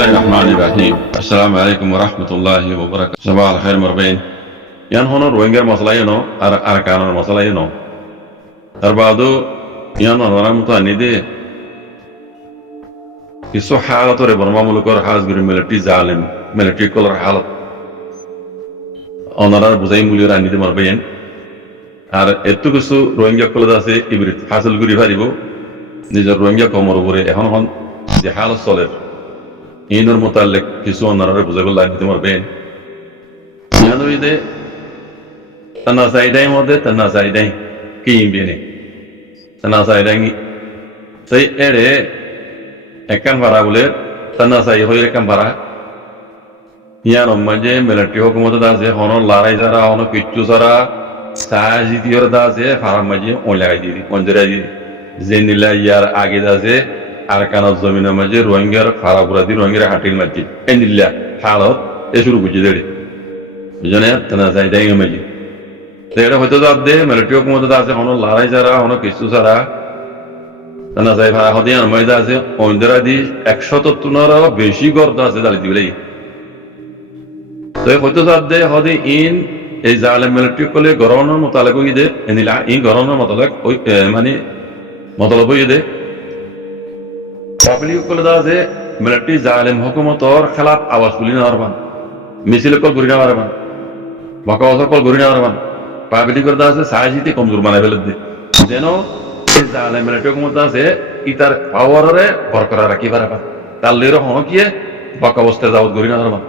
الله الرحمن الرحيم السلام عليكم ورحمة الله وبركاته صباح الخير مربين yan hono rohingya masala yano arkanar masala yano tarbado yan onaram to anide kiso halato re barma mulukor has guri military zalim military color halat onarar buzai mulir anide marbeyen আর এত কিছু Rohingya college আছে ইবরিত হাসিল করি পারিব নিজের রোহিঙ্গা কমর উপরে এখন হন যে হাল চলে ইনর মোতালেক কিছু অন্যরা বুঝাবে লাগতে পারবেন ইয়ানুইদে তানা সাইডাই মধ্যে তানা সাইডাই কি ইমবিনে তানা সাইডাই সেই এরে একান ভাড়া বলে তানা সাই হই একান ভাড়া ইয়ার মাঝে মিলিটারি হুকুমত আছে হন লড়াই যারা হন কিচ্ছু যারা সাজি দিওর দাসে ফারাম মাঝে ওলাই দিদি পঞ্জরা দিদি জেনিলা ইয়ার আগে দাসে আর কানার জমিনের মাঝে রোহিঙ্গার ফারাপুরা দি রোহিঙ্গার হাটির মাঝে এনিল্লা হালত এ শুরু বুঝে দেড়ে বুঝনে তানা যাই দাই মাঝে তো এটা হয়তো দাব দে মিলিটারি হুকুমত আছে হন লড়াই যারা হন কিছু যারা তানা যাই ভাড়া হতে মাঝে আছে পঞ্জরা দি 170 বেশি গর্দ আছে দালি দিবে তো হয়তো দাব দে হদে ইন এই জালেম মিলিটারি কলে গরনের মোতালেক হই দে এনিলা এই গরনের মোতালেক মানে মতলব হই দে পাবলিক কলে দা যে মিলিটারি জালেম হুকুমতর খেলাফ আওয়াজ তুলি না পারবান মিছিল কল করি না পারবান বকাওয়াজ কল করি না পারবান পাবলিক কলে দা যে সাহায্যতে কমজোর বানাই ফেলে দে যেন এই জালেম মিলিটারি হুকুমত আছে ইতার পাওয়ারে বরকরার রাখি পারবান তার লের হন কি বকাওয়াজতে দাওয়াত করি না পারবান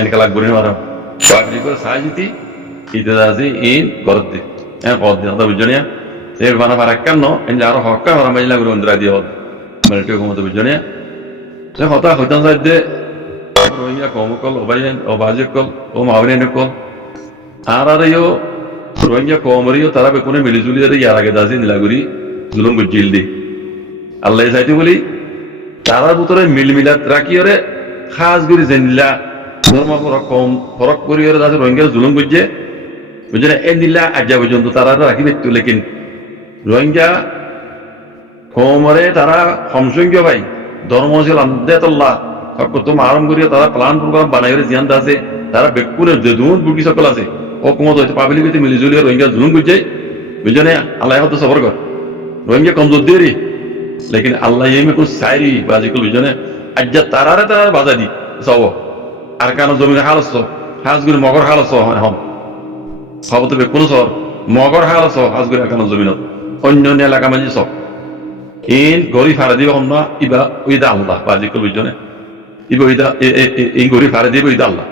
এনকালা করি না পারবান পাবলিক কলে সাহায্যতে ইতাদাজি ইন করতে এ কদ দিন বুঝনিয়া সে বানা ফারাক্কান নো এন যারা হক্কা হারাম বাইলা গুরু অন্দ্রা দিও মিলিটারি হুকুমত বুঝনিয়া সে হতা হতান সাইদে রোহিঙ্গা কমকল ওবাইন ওবাজিকল ও মাওরিন কল আরারিও রোহিঙ্গা কমরিও তারা বেকুনে মিলিজুলি রে ইয়ার আগে দাজি নিলাগুরি জুলুম বুঝিল দি আল্লাহ সাইতে বলি তারার ভিতরে মিলমিলাত রাখিওরে খাস গুরি জেনিলা ধর্ম ফরক করিওরে দাজি রোহিঙ্গা জুলুম বুঝে বুঝলেন এই দিল্লা আজ পর্যন্ত তারা রাখি দেখতো লেকিন রোহিঙ্গা কমরে তারা সমসংখ্য ভাই ধর্মশীল আন্দেতল্লাহ সব তুমি আরম্ভ করিয়া তারা প্লান প্রোগ্রাম বানাই জিয়ান আছে তারা বেকুনে যে দুধ বুকি সকল আছে ও কুমত হয়েছে পাবলিক হইতে মিলিজুলিয়া রোহিঙ্গা জুলুম বুঝছে বুঝলেন আল্লাহ হতো সবর কর রোহিঙ্গা কমজোর দিয়ে রে লেকিন আল্লাহ এমে কোন সাইরি বাজিকল বুঝলেন আজ তারারে তারা বাজা দি সব আর কেন জমিনে হালস হাজগুলি মগর হালস এখন সবতে বেকুন সর মগর হাল সব হাজগুড়ি একানো জমিনত অন্য এলাকা মাঝে সব ইন গড়ি ফাড়া দিব না ইবা ওইদা আল্লাহ বাজি কল বুঝনে ইবা ওইদা এই গড়ি ফাড়া দিব ওইদা আল্লাহ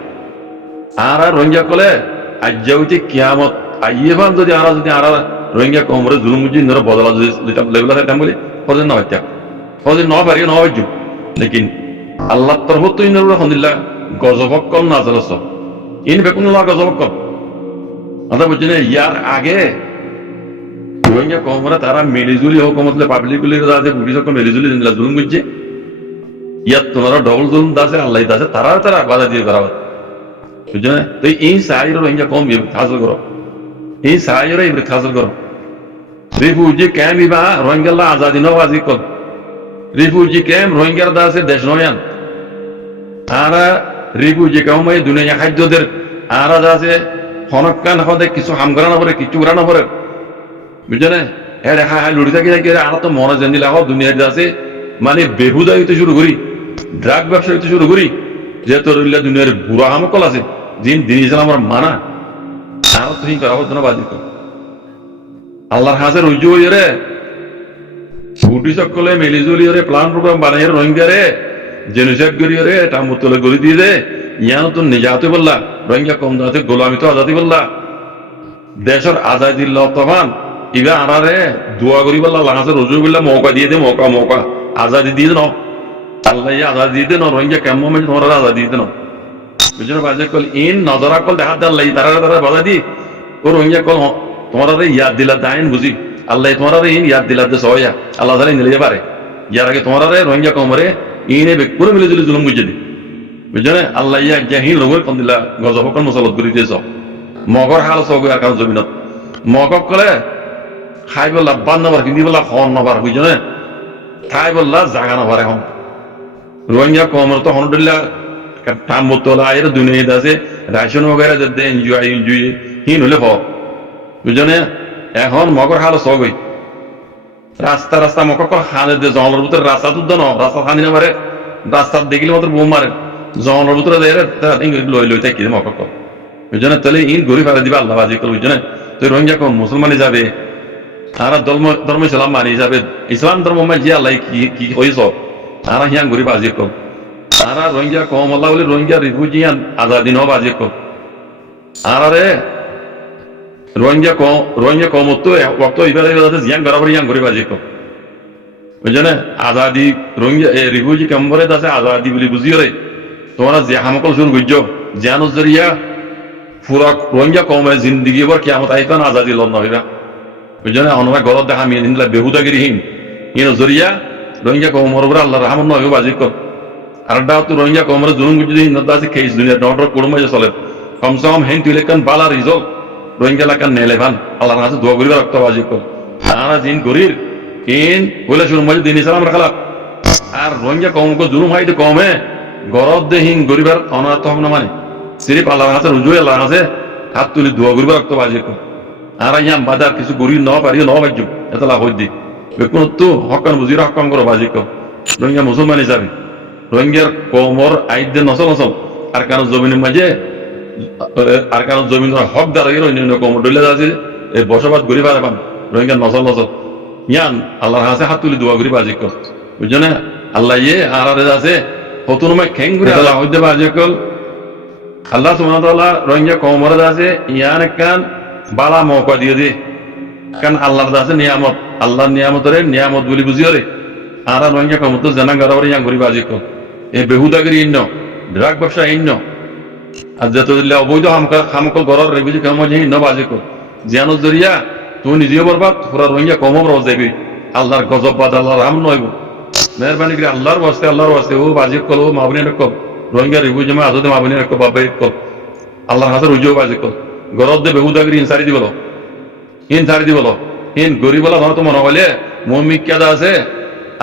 আর রোহিঙ্গা কলে আজ্জা হইতে কিয়ামত আইয়েবান যদি আর রোহিঙ্গা কমরে জুলুম বুঝি নর বদলা যদি লেভেল আছে বলে ফজে না হত্যা ফজে ন পারি ন হইজু লেকিন আল্লাহ তরফ তো ইনর আলহামদুলিল্লাহ গজবক কল না জালস ইন বেকুন না গজবক কল আদা বুঝছেন ইয়ার আগে রোহিঙ্গা কমরা তারা মিলিজুলি হুকুমতলে পাবলিক গুলি আছে বুড়ি সকল মিলিজুলি দিলা জুলুম বুঝছে ইয়াত তোমরা ডবল জুলুম দাসে আল্লাহ দাসে তারা বাধা দিয়ে করা বুঝছেন তো এই সাইর রোহিঙ্গা কম হাসিল করো এই সাইর ইবরিত হাসিল করো রিফিউজি ক্যাম্প ইবা Rohingya Azadi নওয়াজি call refugee camp রোহিঙ্গার দাসে দেশ নয়ান তারা রিফিউজি ক্যাম্প এই দুনিয়া খাদ্যদের আরা দাসে হনকান হদে কিছু হামগরা না পরে কিছু গরা না পরে বুঝছেন হ্যাঁ হ্যাঁ হ্যাঁ লুড়ি থাকি থাকি আর তো মনে জানি লাগাও দুনিয়ার আছে মানে বেহুদা হইতে শুরু করি ড্রাগ ব্যবসা হইতে শুরু করি যেহেতু রইলা দুনিয়ার বুড়া হামকল আছে দিন দিন আমার মানা আর তুমি করা হতো না বাজি আল্লাহর হাসের উজু হইয়ে রে বুটি সকলে মিলিজুলি রে প্লান প্রোগ্রাম বানাই রোহিঙ্গা রে জেনোসাইড করিয়ে রে টামুতলে গলি দিয়ে দে ইয়ানো তো নিজাতে বললা রোহিঙ্গা কম দাতে গোলামি তো আজাদি বললা দেশের আজাদি লতমান ইবা আনারে দোয়া করি বললা লাহাসে রজু বললা মৌকা দিয়ে দে মৌকা আজাদি দিয়ে ন আল্লাহ আজাদি দিয়ে দে ন রোহিঙ্গা কেমন মানে তোমার আজাদি দিয়ে ন বুঝলেন বাজে কল ইন নজরা কল দেখা দে আল্লাহ তারা বাধা দি ও রোহিঙ্গা কল তোমার ইয়াদ দিলা দাইন বুঝি আল্লাহ তোমার ইন ইয়াদ দিলা দে সয়া আল্লাহ তালা নিলে পারে ইয়ার আগে তোমার রোহিঙ্গা কমরে ইনে বেকুরে মিলে জুলি জুলুম বুঝে দি বুঝলেন আল্লাহ ইয়া জাহিল রঙের কম দিলা গজবকল মসলত করে দিয়েছ মগর হাল সব আর জমিনত মগক কলে খাই বললা বান নবার কিনি বললা খন নবার বুঝলেন খাই বললা জাগা নবার এখন রোহিঙ্গা কমর তো হনডুল্লাহ টাম তোলা এর দুনিয়া আছে রাশন वगैरह দে এনজয় হিন হলে হ বুঝনে এখন মগর হাল সগই রাস্তা রাস্তা মককল খানে দে জঙ্গলের ভিতরে রাস্তা তুদ ন রাস্তা খানি না মারে রাস্তা দেখিলে মাত্র বোম মারে জঙ্গলের ভিতরে দেয় লই লই থাকি মককল বুঝনে তাহলে ইন গরি ফেলে দিবে আল্লাহ বাজি করে বুঝনে তো রোহিঙ্গা কম মুসলমানই যাবে আর ধর্ম ইসলাম মানি যাবে ইসলাম ধর্ম মানে যে আল্লাহ কি হইছ আর হিয়াং গরি বাজি কর আর রোহিঙ্গা কম আল্লাহ বলে রোহিঙ্গা রিফিউজিয়ান আজাদি ন বাজি কর আর রে রোহিঙ্গা কম তো ওয়াক্ত ইবারে জিয়াং বরাবর ইয়াং গরি বাজি কর বুঝনে আজাদি রোহিঙ্গা রিফিউজি কম্বরে দাসে আজাদি বলি বুঝিও রে তোমরা যে হামকল শুরু করছো জ্ঞান জরিয়া পুরা রোহিঙ্গা কমের জিন্দগি এবার কিয়ামত আইতান আজাদি লন হইরা বুঝনে অনরা গরত দেখা মিয়ে নিলা বেহুদাগিরিহীন ইন জরিয়া রোহিঙ্গা কমর উপরে আল্লাহ রহমান নয় বাজি কর আর ডাও তো রোহিঙ্গা কমর জুলুম গুজি হিন্দা আছে কেস দুনিয়া ডর কুড়মে চলে কমসে কম হেন তুইলেকান বালা রিজল রোহিঙ্গা লাকান নেলে ভান আল্লাহর কাছে দোয়া করিবা রক্ত বাজি কর তারা জিন গরির কিন বলে শুরু মজে দিন ইসলাম রাখলা আর রোহিঙ্গা কমকে জুলুম হাইতে কমে গরত দেহীন গরিবার অনাথ হব না মানে সিরিফ আল্লাহর কাছে রুজু আল্লাহর কাছে হাত তুলি দোয়া করিবা রক্ত বাজি কর আর ইয়াম বাজার কিছু গরিব ন পারি ন বাজ্য এত লাভ হই দি বেকুন তো হকান বুঝিরা হকান করো বাজি কর রোহিঙ্গা মুসলমান হিসাবে রোহিঙ্গার কমর আইদে নসল নসল আর কারণ জমিনের মাঝে আর কারণ জমিন হকদার হয়ে অন্য কমর ডলে আছে এই বসবাস করি পারবান রোহিঙ্গার নসল নসল ইয়ান আল্লাহর কাছে হাত তুলি দোয়া করি বাজি কর বুঝছো না আল্লাহ ইয়ে আর আছে কত নয় খ্যাং করে আল্লাহ হইতে বাজি কর আল্লাহ সুবহানাহু ওয়া তাআলা রোহিঙ্গা কমর আছে ইয়ান কান বালা মৌকা দিয়ে দে কারণ আল্লাহর আছে নিয়ামত আল্লাহর নিয়ামতরে নিয়ামত বলি বুঝিও রে আর রোহিঙ্গা কমর তো জানা গারাবার ইয়াং করি বাজি কর এই বেহুদাগিরি ইন্ন ড্রাগ ব্যবসা ইন্ন আর যত অবৈধ খামকল গড়র রেগুজি কাম ইন্ন বাজি কর জিয়ানো জরিয়া তুই নিজেও বরবাদ পুরা রোহিঙ্গা কমর রস যাবি আল্লাহর গজব বাদ আল্লাহর রাম নইব মেহরবানি করে আল্লাহর ওয়াস্তে ও বাজি কল ও মাবনি রকম রোহিঙ্গা রেগুজি মা আজতে মাবনি রকম বাবাই কল আল্লাহর হাতে রুজু বাজি কল গরদ দে বেহুদাগিরি ইনসারি দিবল ইনসারি দিবল ইন গরিবলা ধর তো মনে হলে মমিক কেদা আছে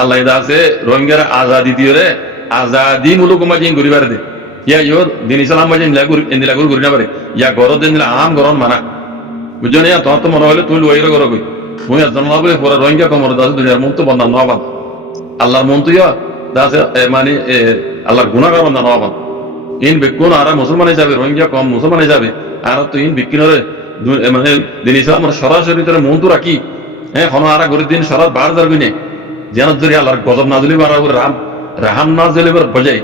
আল্লাহ দা আছে রোহিঙ্গার আজাদি দিয়ে রে আজাদি মূলক মাঝে গরিবার দে ইয়া ইয়োর দিন ইসলাম মাঝে ইন্দিলা গুরু না পারে ইয়া গরদ দিন আম গরম মানা বুঝছো না তোর তো মনে হলে তুই লইরে গর গই তুই জানা বলে পুরা রোহিঙ্গা কমর দাসে দুনিয়ার মন তো বন্ধা নবান আল্লাহর মন তো ইয়া দাসে মানে আল্লাহর গুনাহগার বন্ধা নবান ইন বেকুন আর মুসলমান হিসাবে রোহিঙ্গা কম মুসলমান হিসাবে আর তো ইন বিকিনরে মানে দিন ইসলামের সরাসরি তোর মন তো রাখি হ্যাঁ কোনো আর গরিব দিন সরাস বার যাবি নে যেন যদি আল্লাহর গজব না দিলে রাহাম না দিলে বজাই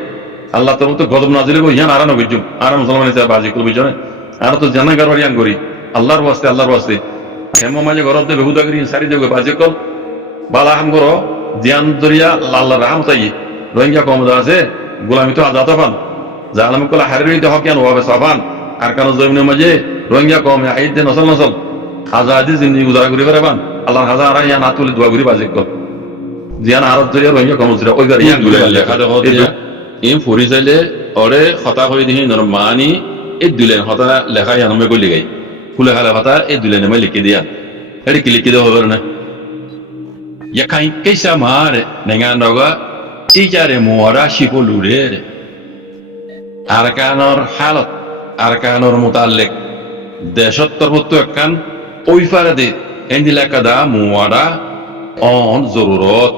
আল্লাহ তোর মতো গজব না দিলে ইয়ান আর নবীজুম আর মুসলমান হিসাবে বাজি করবি জানে আর তো জানা গারবার ইয়ান করি আল্লাহর ওয়াস্তে হেমো মাঝে গরব দে বেহুদাগিরি সারি দেবে বাজি কল বালা হাম করো জিয়ান দরিয়া আল্লাহর রাহাম তাই রোহিঙ্গা কম আছে গোলামি তো আজাদ পান জালাম কলা হারিয়ে হক কেন হবে সাবান আর কারণ জমিনের মাঝে রোহিঙ্গা কম আইদ দে নসল নসল আজাদি জিন্দি গুজারা করি পারবান আল্লাহর হাজার আর ইয়ান আতুলি দোয়া করি বাজি কল জিয়ান আরব দরিয়া রোহিঙ্গা কম উজরা ওই গার ইয়ান গুলে লেখা দেখো ইন ফুরি চাইলে অরে হতা হয়ে দিহি নরমানি এই দুলেন হতা লেখা ইয়ানমে কই লিগাই ফুলে খালে হতা এই দুলেন মে লিখে দিয়া এটি কি লিখে দেওয়া হবে না ইয়া খাই কেসা মার নেঙ্গা নগা চিজারে মোয়ারা শিপলুরে আরকানর হালত আরকানর মুতাল্লিক দেশত্তর মতো একখান ওই ফারে দে এন্দিলা কাদা মোয়ারা অন জরুরত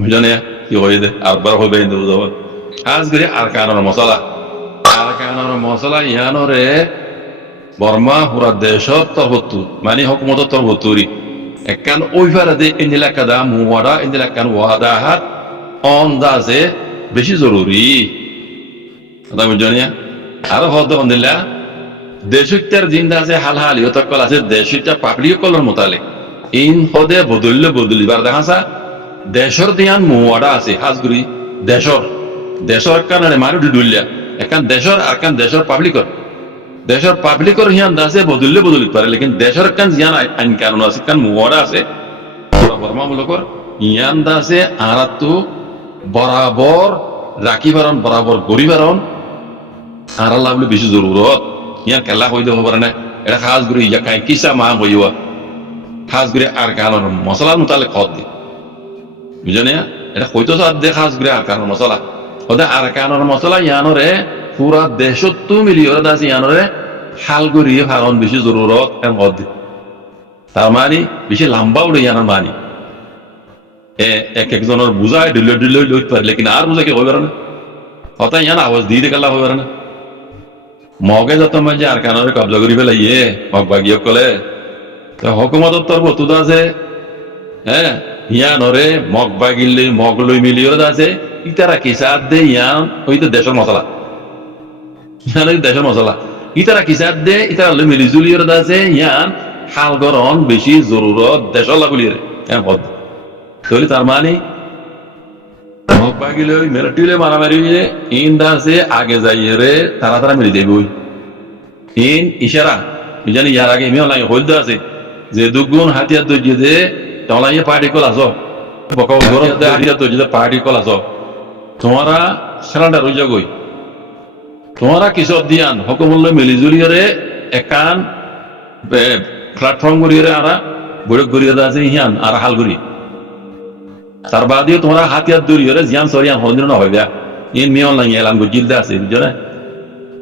বুঝনে কি হয়ে দে আরবার হবে ইন্দু যাবার আজ করে আরকানর মশলা ইয়ানরে বর্মা পুরা দেশত তরবতু মানে হকুমত তরবতুরি একখান ওই ফারে দে এন্দিলা কাদা মোয়ারা এন্দিলা কান ওয়াদাহাত অন দাসে বেশি জরুরি কথা বুঝনে আর হদ অন্দিলা দেশিকটার জিন্দা আছে হাল ইয়তকল আছে দেশিকটা পাবলিক কলর মোতালেক ইন হদে বদলিবার দেখাছা দেশর দিয়ান মুয়াডা আছে হাজগুড়ি দেশর কারণে মানুষ ডুলিয়া এখান দেশর আর কান দেশর পাবলিকর হিয়ান আছে বদলি পারে লেকিন দেশর কান জিয়ান আইন কারণ আছে কান মুয়াডা আছে বর্মামূলকর ইয়ান আছে আর তো বরাবর রাখিবারণ বরাবর গরিবারণ আর আল্লাহ বলে বেশি জরুরত ইয়ান কেলা হইতে হবার না এটা খাস করে ইয়া কাই কিসা মা হইয়া খাস করে আর কারণ মশলার মোতালে খত দি বুঝনে এটা হয়তো খাস করে আরকানোর মশলা ওদের আরকানোর মশলা ইয়ানরে পুরা দেশত্ব মিলিয়র আছে ইয়ানরে হাল করিয়ে ফারণ বেশি জরুরত এর মধ্যে তার মানে বেশি লম্বা উড়ে ইয়ানোর মানি এক একজনের বুঝায় ডিলে ডিলে লইতে পারে লেকিন আর বুঝা কি হইবার না কথা ইয়ান আওয়াজ দিয়ে দেখালা হইবার না মগে যত মাঝে আরকানোরে কবজা করি ফেলাইয়ে মগ বাগিয়ে কলে হকুমতর তরফ তুদা আছে হ্যাঁ ইয়ানরে মগ বাগিলে মগ লই মিলিয়র আছে ইতারা কিসাদ দে ইয়ান হইতে দেশের মশলা ইয়ান দেশের মশলা ইতারা কিসাদ দে ইতারা লই মিলিজুলিয়র আছে ইয়ান হাল গরন বেশি জরুরত দেশের লাগুলিয়ে হ্যাঁ পদ তাহলে তার মানে মগ বাগিলে মেলাটিলে মারামারি ইন দাসে আগে যাইয়ে রে তারা তারা মিলি দেবে ওই ইন ইশারা জানি ইয়ার আগে এমনি লাগে হইতে আছে যে দুগুণ হাতিয়ার দর্জি দে তাহলে পার্টি কল আস হাতিয়ার দর্জি পার্টি কল আস তোমারা সারান্ডার হয়ে যাগই তোমারা কিসব দিয়ান হকমূল্য মিলিজুলিয়রে একান প্ল্যাটফর্ম করিয়ে আরা বৈঠক করিয়ে আছে হিয়ান আর হাল করি তার বাদেও তোমরা হাতিয়ার দরিয়রে জিয়ান সরিয়ান হদিন না হইবা ইন মিয়ন লাগে এলাম জিলদা আছে বুঝলে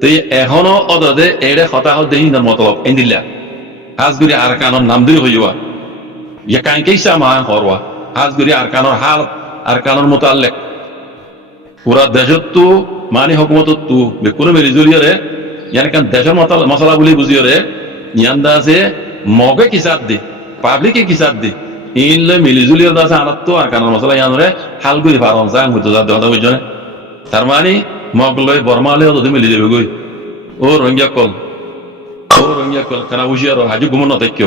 তো এখনো অদে এড়ে হতাহত দেহি না মতলব এন্দিল্লা হাজগুড়ি আর কানোর নাম ধরে হয়ে যাওয়া ইয়ে কান কেসা মা হরওয়া হাজগুড়ি আর কানোর হাল আর কানোর মতো আল্লেখ পুরা দেশত তো মানে হকুমত তো কোনো মেরি জড়িয়ে ইয়ান কান দেশের মশলা বলি বুঝিয়ে রে ইয়ান্দা আছে মগে কিসাদ দে পাবলিকে কিসাদ দে ইনলে মিলিজুলিয়ে আছে আনাত তো আর কানোর মশলা ইয়ান রে হাল গুড়ি পারন যা হইতো যা দেওয়া বুঝছে তার মানে মগ লই বর্মালে যদি মিলি যাবে গই ও রঙ্গিয়া কল কানা হুশিয়ার হাজু ঘুমন নতাক্য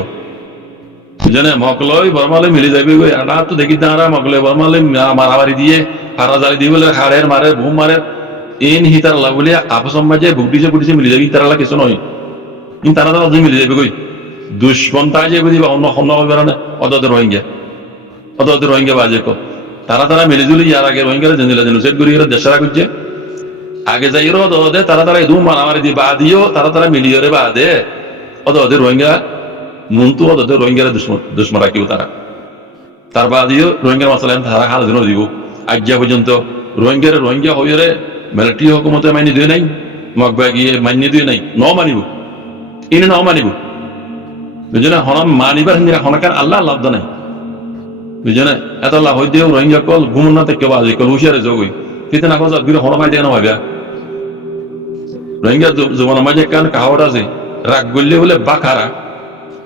বুঝলে মকলই বর্মালে মিলি যাবে গই এটা তো দেখি দাঁড়া মকলে বর্মালে মারামারি দিয়ে হারা জালি দিয়ে বলে হাড়ের মারে ঘুম মারে ইন হিতার আল্লাহ বলে আপসম মাঝে বুকটিছে মিলি যাবে হিতার আল্লাহ কিছু নয় কিন্তু তারা তারা মিলি যাবে গই দুশ্মন তাই যে বুঝিবা অন্য অন্য হবে না অদদের রোহিঙ্গা বাজে কো তারা মিলিজুলি ইয়ার আগে রোহিঙ্গারা জেনিলা জেনুসাইড করি দেশেরা করছে আগে যাই ওদে তারা দু মারামারি দিয়ে বাদিও তারা মিলিয়রে বাদে ওদের রোহিঙ্গা নুনতু ওদের রোহিঙ্গারা দুশ্মন রাখিও তার বাদিও রোহিঙ্গার মশলা তারা হাল দিন দিব আজ্ঞা পর্যন্ত রোহিঙ্গা হইরে মিলিটারি হকুমতে মাইনি দিয়ে নাই মগবা গিয়ে মাইনি দিয়ে নাই ন মানিব ইনি ন মানিব বুঝলে হন মানিবার হিন্দি হনকার আল্লাহ লাভ নাই বুঝলে এত লাভ হইতে রোহিঙ্গা কল ঘুমন না থেকে বাজে কল হুশিয়ারে যোগই কিন্তু না কথা বিরো হন মাই দেয় না ভাবিয়া রোহিঙ্গা জীবনের মাঝে কান কাহাওয়াট আছে রাগ করলে বলে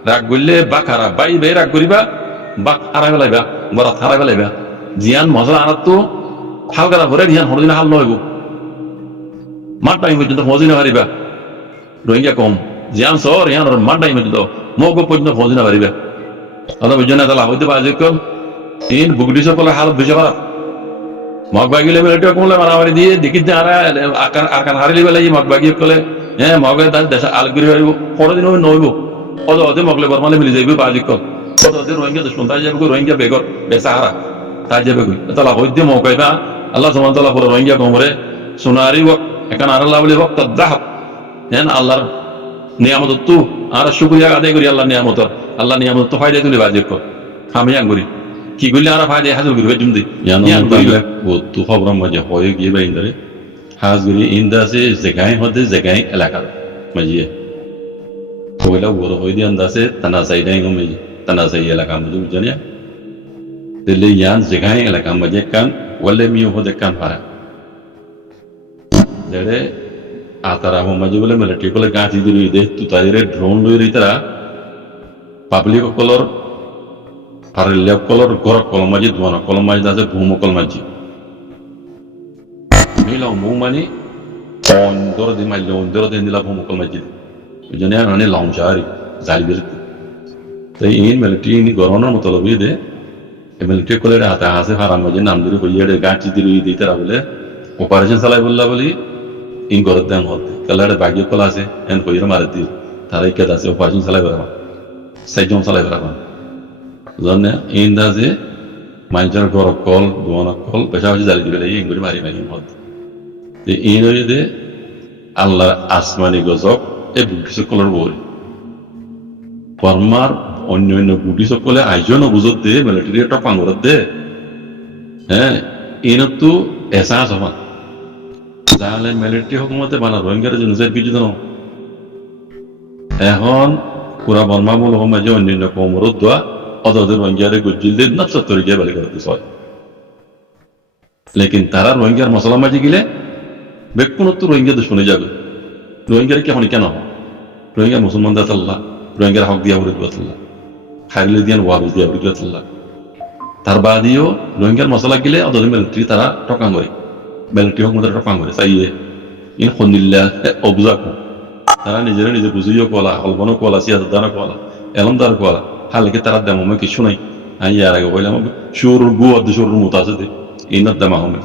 রাগ করলে বাখারা বাই রাগ করিবা বাক হারাই ফেলাইবা বরাত হারাই ফেলাইবা জিয়ান মশলা আনার তো হাল করা ভরে জিয়ান হরদিন হাল নহইব মাঠ টাইম পর্যন্ত ফজি না পারিবা রোহিঙ্গা কম জিয়ান সর ইয়ান মাঠ টাইম পর্যন্ত মগ পর্যন্ত ফজি না পারিবা কথা বুঝছো না তাহলে হইতে পারে কল ইন বুগডি সকলের হালত বেশি খারাপ মগ বাগিলে মিলিটারি কমলে মারামারি দিয়ে দেখি আরকান হারিলি বেলাই মগ বাগিয়ে কলে হ্যাঁ মগে তার দেশে আলগুড়ি হইব পরদিন হইব নইব অদে মগলে বর্মালে মিলি যাইব বাজি কল অদে রোহিঙ্গা দুশ্মন তাই যাবে রোহিঙ্গা বেগর বেসাহারা তাই যাবে কই তালা হইতে মগাইবা আল্লাহ সুবহানাহু ওয়া তাআলা পুরো রোহিঙ্গা কমরে সোনারি ওয়াক এখান আল্লাহ বলি ওয়াক্ত দাহাব হ্যাঁ আল্লাহর নিয়ামত তো আর শুকরিয়া আদায় করি আল্লাহ নিয়ামত তো ফায়দা তুলে বাজি কল আমি আঙ্গুরি কি করলে আর ফায়দা হাজির করি জুম দি ও তো খবর মজা হয়ে গিয়ে বাইন্দারে হাজগুড়ি ইন্দাসে জেগাই এলাকার মাজিয়ে ওইলা বড় হয়ে দিয়ে আন্দাসে তানা সাইডাই গমেজি তানা সাই এলাকা মজু জানিয়া দিল্লি ইয়ান জেগাই এলাকা মাঝে কান ওয়ালে মিও হদে কান পারা যেড়ে আতারা মাঝে বলে মিলিটারি কলে গাঁথি দিল দে তু তাদের ড্রোন লই রিতারা পাবলিক কলর আর লেপ কলর গর কলম মাঝে দোয়ানো কলম মাঝে আছে ভূম কল মাঝে মিলাও মৌ মানে অন্দর দি মাইল অন্দর দি দিলা ভূম কল মাঝে জনে মানে লঞ্চারি জালি বেরতে তাই ইন মিলিটারি নি গরনের মতো লবি দে মিলিটারি কলের হাতে হাসে ফারাম মাঝে নাম ধরে কইয়ে গাঁচি দিল দিতে বলে অপারেশন চালাই বললা বলি ইন গরত দেন হতে কালারে ভাগ্য কল আছে এন কইরে মারে দি তারাই কেদ আছে অপারেশন চালাই বেরাবা সাইজন চালাই বেরাবা জানে ইন দাজে মাইজার গর কল দোয়ানা কল বেশাবেশি জালি দিবে এই করে মারি মারি হতে ইন হইতে আল্লাহ আসমানি গজব এই বুদ্ধি সকলের বই বর্মার অন্য বুদ্ধি সকলে আয়োজন বুঝত দে মিলিটারি একটা পাঙ্গরত দে হ্যাঁ ইনতো এহসাস হবা জালে মিলিটারি হুকুমতে বানা রোহিঙ্গার জেনোসাইড কিছু তো এখন পুরা বর্মা বল মাঝে অন্যান্য কমরত দোয়া অতদের রোহিঙ্গারে গুজিলদের নফসত তরিকে বালি করে দিস হয় লেকিন তারা রোহিঙ্গার মশলা মাঝে গেলে বেকুনত্ব রোহিঙ্গা শুনে যাবে রোহিঙ্গারে কেমন কেন রোহিঙ্গা মুসলমান দাতাল্লাহ রোহিঙ্গার হক দিয়া উড়ে দিবাতাল্লাহ খাইলে দিয়ান ওয়াবুজ দিয়া উড়ে দিবাতাল্লাহ তার বাদিও রোহিঙ্গার মশলা গেলে অতদের মিলিটারি তারা টকাং করে মিলিটারি হুকুমতে টকাং করে চাইয়ে ইন খন্দিল্লা অবুজা তারা নিজেরা নিজে বুঝিও কলা অলবনো কলা সিয়াদানো কলা এলমদার কলা হালকে তারা দেমে কিছু নাই আমি ইয়ার আগে বললাম শুরুর গু অর্ধ শুরুর মতো আছে দে ইনার দেমা হমে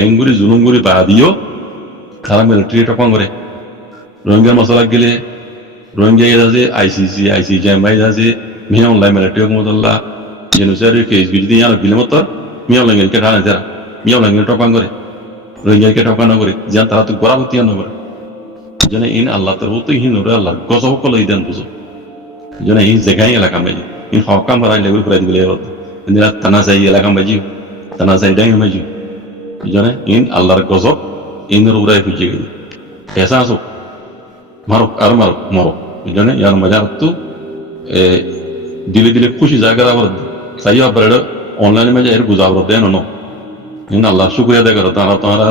এঙ্গুরি জুলুঙ্গুরি বাদিও তারা মিলিটারি টকাং করে রোহিঙ্গার মশলা গেলে রোহিঙ্গা আছে আইসিসি এমআই আছে মিয়া অনলাইন মিলিটারি হুকুমতুল্লাহ জেনোসাইড কেস যদি ইয়ার গিলে মতো মিয়া অনলাইন কে ঢালে তারা মিয়া অনলাইন টকাং করে রোহিঙ্গাকে টকানো করে যেন তারা তো গড়াবতী না করে যেন ইন আল্লাহ তোর তো ইন ওরে আল্লাহ গজব কল ইদান বুঝো যেন এই জায়গায় এলাকা মাঝি ইন হকাম বাড়াই লেগুল করে দিলে ইন্দিরা তানা চাই এলাকা মাঝি তানা চাই ডাই মাঝি যেন ইন আল্লাহর গজব ইনের উড়াই খুঁজে গেছে এসা আসো মারক আর মারক মরক যেন ইয়ার মজার তো দিলে দিলে খুশি জায়গা আবার চাই আবার অনলাইনে মাঝে এর বুঝা আবার দেন ইন আল্লাহ শুক্রিয়া দেয় তারা